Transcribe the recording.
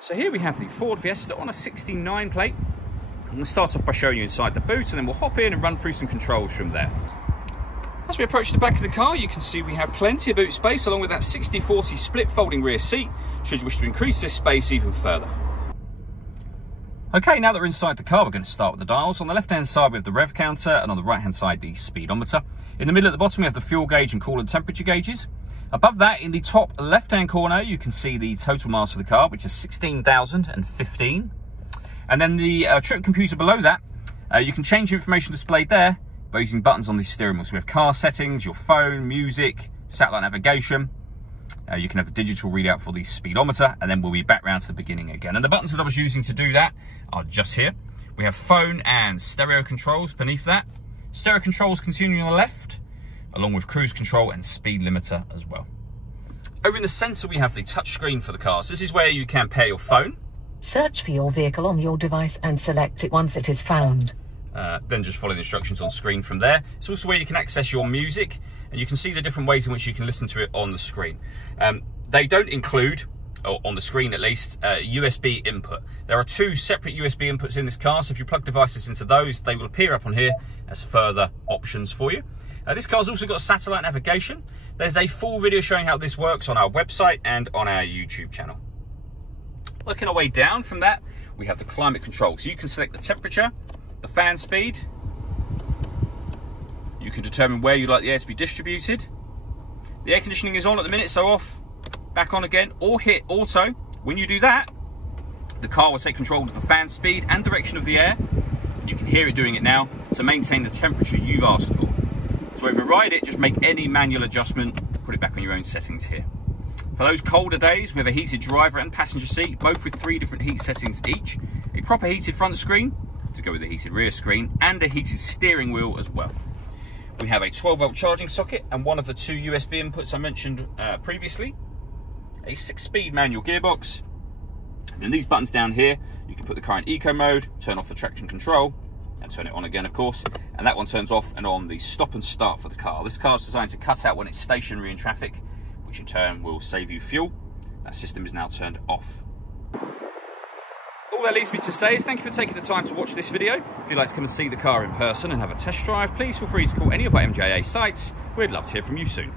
So here we have the Ford Fiesta on a 69 plate. I'm going to start off by showing you inside the boot, and then we'll hop in and run through some controls from there. As we approach the back of the car, you can see we have plenty of boot space along with that 60/40 split folding rear seat, should you wish to increase this space even further. Okay, now that we're inside the car, we're going to start with the dials. On the left-hand side, we have the rev counter, and on the right-hand side, the speedometer. In the middle at the bottom, we have the fuel gauge and coolant temperature gauges. Above that, in the top left-hand corner, you can see the total miles for the car, which is 16,015. And then the trip computer below that, you can change the information displayed there by using buttons on the steering wheel. So we have car settings, your phone, music, satellite navigation. You can have a digital readout for the speedometer, and then we'll be back round to the beginning again. And the buttons that I was using to do that are just here. We have phone and stereo controls beneath that. Stereo controls continuing on the left, along with cruise control and speed limiter as well. Over in the centre, we have the touch screen for the car. So this is where you can pair your phone. Search for your vehicle on your device and select it once it is found. Then just follow the instructions on screen from there. It's also where you can access your music, and you can see the different ways in which you can listen to it on the screen. They don't include, or on the screen at least, USB input. There are two separate USB inputs in this car, so if you plug devices into those, they will appear up on here as further options for you. This car's also got satellite navigation. There's a full video showing how this works on our website and on our YouTube channel. Working our way down from that, we have the climate control. So you can select the temperature, the fan speed. You can determine where you'd like the air to be distributed. The air conditioning is on at the minute, so off, back on again, or hit auto. When you do that, the car will take control of the fan speed and direction of the air. You can hear it doing it now to maintain the temperature you've asked for. To override it, just make any manual adjustment, put it back on your own settings here. For those colder days, we have a heated driver and passenger seat, both with 3 different heat settings each, a proper heated front screen to go with the heated rear screen, and a heated steering wheel as well. We have a 12-volt charging socket and one of the 2 USB inputs I mentioned previously, a 6-speed manual gearbox, and then these buttons down here, you can put the car in eco mode, turn off the traction control, and turn it on again, of course, and that one turns off and on the stop and start for the car. This car is designed to cut out when it's stationary in traffic, which in turn will save you fuel. That system is now turned off. All that leaves me to say is thank you for taking the time to watch this video. If you'd like to come and see the car in person and have a test drive, please feel free to call any of our MJA sites. We'd love to hear from you soon.